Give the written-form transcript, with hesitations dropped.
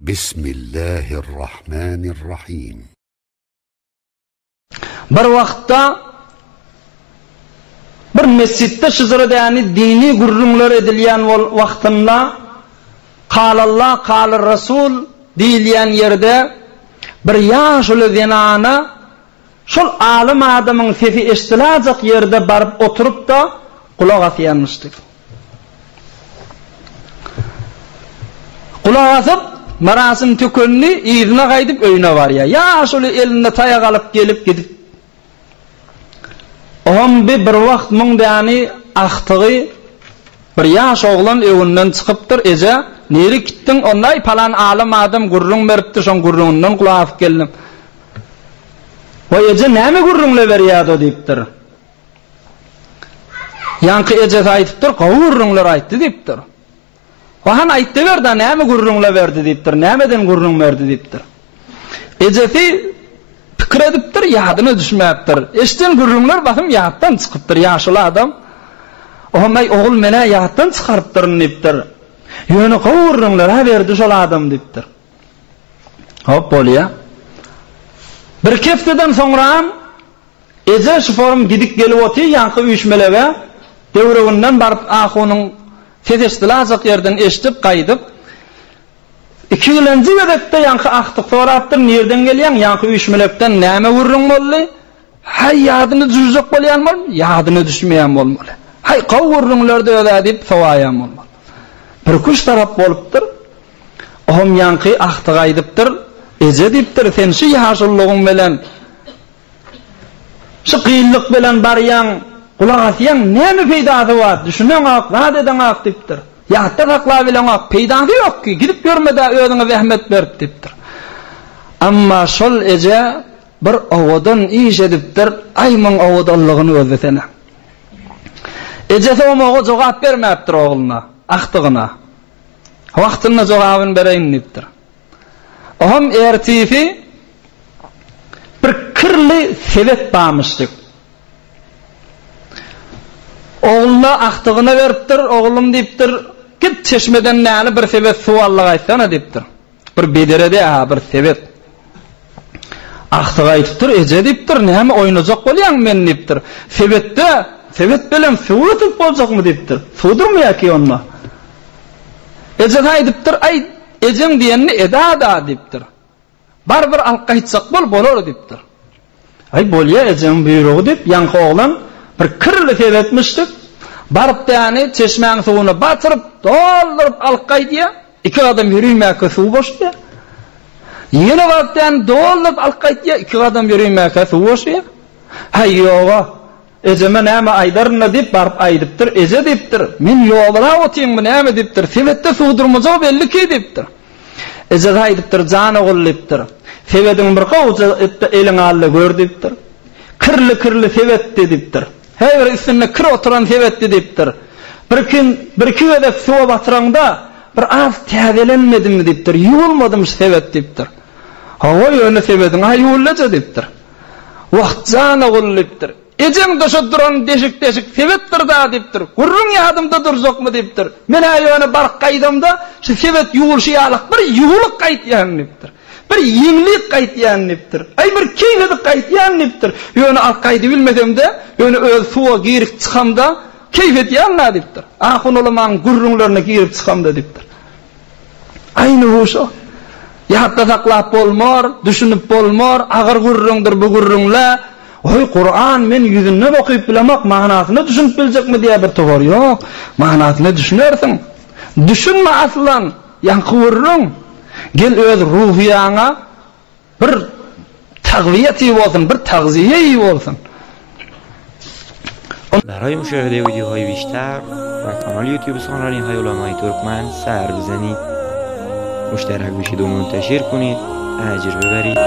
Bismillahirrahmanirrahim. Bir vaqtda bir mescidde şızırı yani dini gurrunlar edilyen vaqtında qalallah qalar rasul deyilyen yerde bir yaşlı zenana şol alim adamın fefi estilacak yerde barıp oturup da kulak asyanmıştık. Kulak asıp marasim tükünni izine kaydıp öyüne var ya. Yaşlı elinde tayak alıp gelip gidip oğum bir vaqt mung yani ahtığı bir yaş oğlan evinden çıkıptır ece neri gittin onday falan alim adam gurrun beripti son gurrundan kulağa asıp geldim. O ece näme gurrunla berýärdi diýipdir. Yankı ece aýdypdyr, gurrunlar aýtdy diýipdir. Ohan aýtdy berdi, näme gurrunla berdi diýipdir, nämeden gurrun berdi diýipdir. Ejesi pikir edipdir, ýadyna düşmäpdir. Eşden gurrunlar bakym ýatdan çykypdyr, ýaşly adam. Ohamay oğul mene ýatdan çykarypdyr diýipdir. Ýöne gurrunlar ha berdi şol adam diýipdir. Hop bolýa. Bir kefteden sonra eze şu forum gidik gelip oti yankı uyuşmelebe devrevinden barıp ahunun fetestilazak yerden eşitip kaydıp 2 yıl önce vedette yankı ahtık soraptır nereden geliyen yankı uyuşmelekten näme vurrun bolly hay yadını düzecek bolyan bol yadını düşmeyen bolmaly hay qaw vurrunlarda öde dip sowayan bolmaly bir kuş tarap bolupdyr ohum yankı ahtık aydypdyr eze dipdir sen şu yaşlılığın bilen şu qiyinlik bilen baryan kulak asyan näme peýdasy bar düşünen ak nadeden ak dipdir ýatda akla bilen ak peýdasy ýok ki gidip görmede özüňe zähmet berip dipdir amma şol eze bir owadan iş edipdir aýmyň owadanlygyny özlesene eze soňa jogap bermäpdir oğluna aktygyna wagtyna jogabyny bereýin dipdir. Oham ertifi bir kirli sebep bağmıştık. Oğluna aktığına veriptir, oğlum deyiptir, git çeşmeden näli bir sebep suallık aýtsana deyiptir. Bir bederede bir sebep. Aktığı aýtypdyr, ece deyiptir, näme oýnajak bolýan men deyiptir. Sebep bilen suw ötüp boljakmy deyiptir. Suwdurmýar ki onma. Ece aýdypdyr, ay ecem diýenni eda dipdir. Barbyr alqa hitsak bolar dipdir. Ay bolýa ecem buýrugy dip yankı oğlan bir kirli sebetmişdik. Barıp yani çeşmeň suwuny batyryp doldurup alqa diýe 2 adam ýürüýmäke suw boşdy. Ýene wagtdan doldurup alqa diýe 2 adam ýürüýmäke suw boşdy. Hay ýoga ejeme näme aýdarna dip barıp aýdypdyr, eze dipdir. Men ýollara otýym näme dipdir. Sebetde suwdurmajak belli ki dipdir. Eze aýdypdyr, jan oğul dipdir. Sebediň bir gowja eliň aldy gör dipdir. Kirli sebet dipdir. Her üstüne kir oturan sebet dipdir. Bir küwede suwa batyranda bir az täzelenmedim dipdir. Ýuwulmadym sebet dipdir. Hawa ýöne sebediň aýullaja dipdir. Wagt jan oğul dipdir. Ecem döşe duran deşik sebetdir da dipdir. Gurrun ýadymda durjakmy dipdir. Men aýony bark gaýdamda şu sebet ýuwulşýalyk bir ýuwulyk gaýtýan dipdir. Bir ýeňlik gaýtýan dipdir. Ay bir keýledi gaýtýan dipdir. Ýöne alqaýdy bilmedimde, ýöne öz suwa girip çykanda keýfet ýanna dipdir. Ahun ulamaň gurrunlaryna girip çykanda dipdir. Aýny hoşa. Ýatda saklap bolmar, düşünüp bolmar, agyr gurrundur bu gurrunla. Oy Kur'an men yüzünden okuyup bilemek manasını düşünüp bilecek mi diye bir tovar yok. Manasını düşünersin. Düşünme aslan. Yankı vurrun. Gel öz ruhiyana bir tagviyeti olsun, bir tagziyeyi olsun. برای مشاهده ویدیوهای بیشتر و کانال یوتیوب سخنرانی های علمای ترکمن سر بزنید، مشترک بشید و منتشر کنید، اجر ببرید.